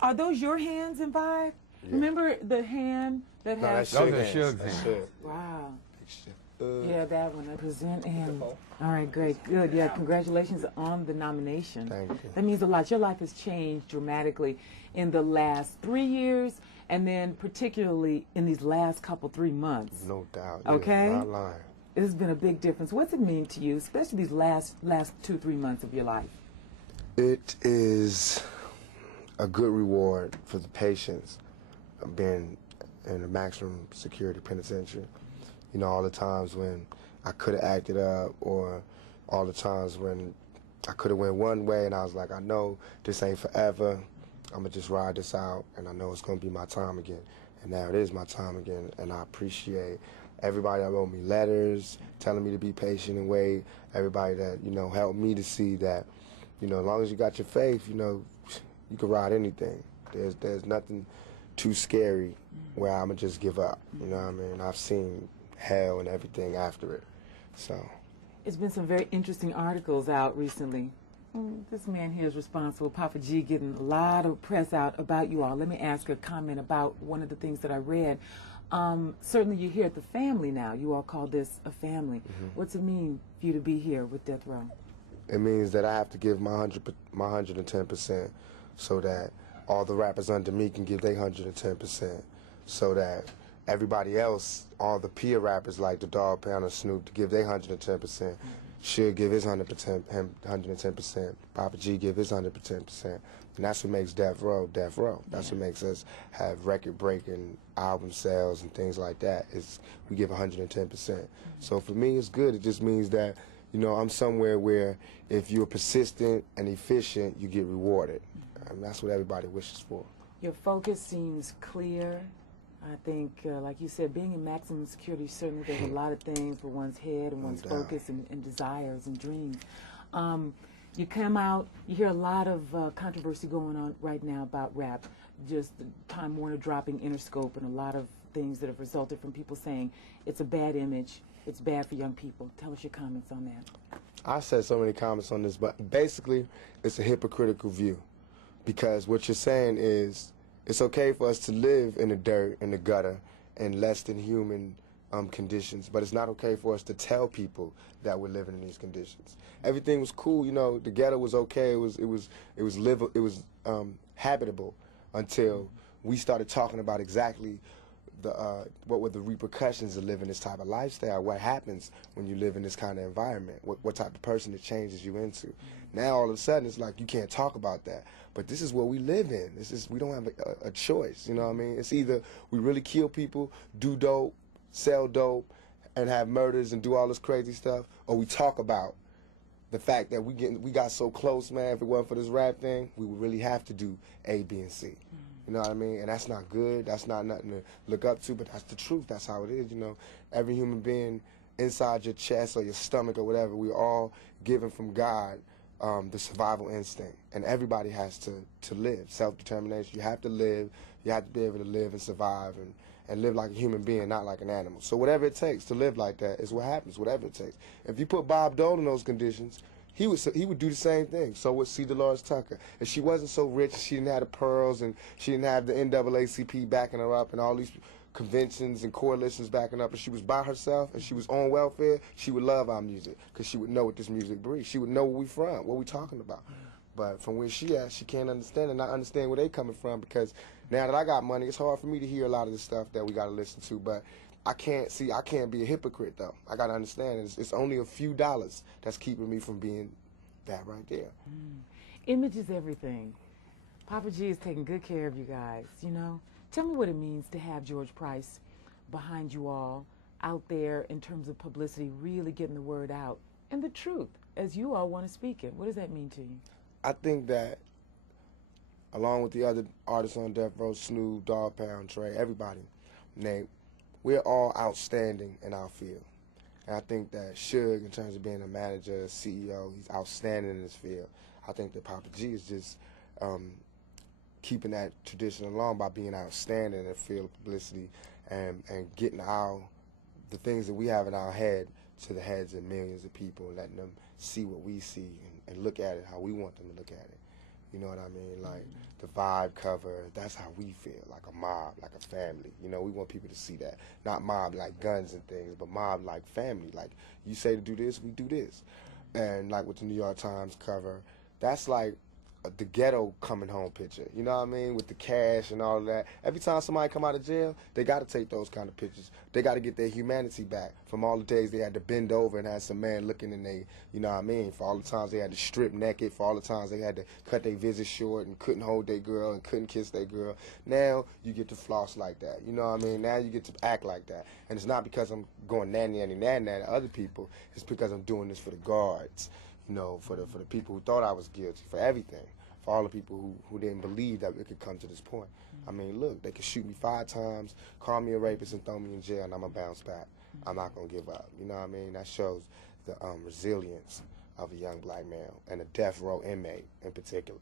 Are those your hands in Vibe? Yeah. Remember the hand that has... Those are Suge's hands. Wow. Yeah, that one. I present and... All right, great. Good. Yeah, congratulations on the nomination. Thank you. That means a lot. Your life has changed dramatically in the last 3 years, and then particularly in these last 3 months. No doubt. Okay? Not lying. It has been a big difference. What's it mean to you, especially these last 2-3 months of your life? It is a good reward for the patients of being in a maximum security penitentiary. You know, all the times when I could have acted up, or all the times when I could have went one way and I was like, I know this ain't forever. I'm going to just ride this out, and I know it's going to be my time again. And now it is my time again, and I appreciate everybody that wrote me letters, telling me to be patient and wait, everybody that, you know, helped me to see that, you know, as long as you got your faith, you know, you can ride anything. There's nothing too scary where I'm going to just give up, you know what I mean? I've seen hell and everything after it, so. It's been some very interesting articles out recently. This man here is responsible, Papa G, getting a lot of press out about you all. Let me ask a comment about one of the things that I read. Certainly you're here at the family now. You all call this a family. What's it mean for you to be here with Death Row? It means that I have to give my 110% so that all the rappers under me can give their 110%, so that everybody else, all the peer rappers like the Dogg Pound and Snoop, to give their 110%, should give his 110%, Papa G give his 110%, and that's what makes Death Row Death Row. That's what makes us have record-breaking album sales and things like that. Is we give 110%. So for me, it's good. It just means that, you know, I'm somewhere where if you're persistent and efficient, you get rewarded. And that's what everybody wishes for. Your focus seems clear. I think, like you said, being in maximum security, certainly there's a lot of things for one's head and one's focus and desires and dreams. You come out, you hear a lot of controversy going on right now about rap, just Time Warner dropping Interscope and a lot of things that have resulted from people saying it's a bad image, it's bad for young people. Tell us your comments on that. I said so many comments on this, but basically it's a hypocritical view, because what you're saying is it's okay for us to live in the dirt, in the gutter, in less than human conditions, but it's not okay for us to tell people that we're living in these conditions. Everything was cool, you know. The ghetto was okay. It was habitable until we started talking about exactly what were the repercussions of living this type of lifestyle. What happens when you live in this kind of environment? What type of person it changes you into? Now all of a sudden it's like you can't talk about that. But this is what we live in. We don't have a choice. You know what I mean? It's either we really kill people, do dope, sell dope, and have murders and do all this crazy stuff, or we talk about the fact that we got so close, man. If it wasn't for this rap thing, we would really have to do A, B, and C. You know what I mean? And that's not good. That's not nothing to look up to, but that's the truth. That's how it is, you know. Every human being inside your chest or your stomach or whatever, we're all given from God the survival instinct. And everybody has to live, self-determination. You have to live. You have to be able to live and survive and live like a human being, not like an animal. So whatever it takes to live like that is what happens, whatever it takes. If you put Bob Dole in those conditions, he would do the same thing. So would C. Dolores Tucker. If she wasn't so rich, she didn't have the pearls, and she didn't have the NAACP backing her up, and all these conventions and coalitions backing up, and she was by herself, and she was on welfare, she would love our music, because she would know what this music breeds. She would know where we from, what we talking about. But from where she at, she can't understand, and I understand where they coming from, because now that I got money, it's hard for me to hear a lot of the stuff that we got to listen to, but I can't be a hypocrite, though. I got to understand it's only a few dollars that's keeping me from being that right there. Image is everything. Papa G is taking good care of you guys, you know. Tell me what it means to have George Price behind you all, out there in terms of publicity, really getting the word out, and the truth, as you all want to speak it. What does that mean to you? I think that, along with the other artists on Death Row, Snoop, Dogg Pound, Trey, everybody, Nate, we're all outstanding in our field. And I think that Suge, in terms of being a manager, CEO, he's outstanding in his field. I think that Papa G is just keeping that tradition along by being outstanding in the field of publicity and getting the things that we have in our head to the heads of millions of people, and letting them see what we see and look at it how we want them to look at it. You know what I mean? Like the Vibe cover, that's how we feel, like a mob, like a family. You know, we want people to see that. Not mob like guns and things, but mob like family. Like you say to do this, we do this. And like with the New York Times cover, that's like the ghetto coming home picture. You know what I mean? With the cash and all of that. Every time somebody come out of jail, they got to take those kind of pictures. They got to get their humanity back from all the days they had to bend over and have some man looking in they, you know what I mean? For all the times they had to strip naked, for all the times they had to cut their visit short and couldn't hold their girl and couldn't kiss their girl. Now you get to floss like that. You know what I mean? Now you get to act like that. And it's not because I'm going nanny to other people. It's because I'm doing this for the guards. You know, for the people who thought I was guilty, for everything, for all the people who didn't believe that it could come to this point. I mean, look, they could shoot me 5 times, call me a rapist, and throw me in jail, and I'm going to bounce back. I'm not going to give up. You know what I mean? That shows the resilience of a young black male and a death row inmate in particular.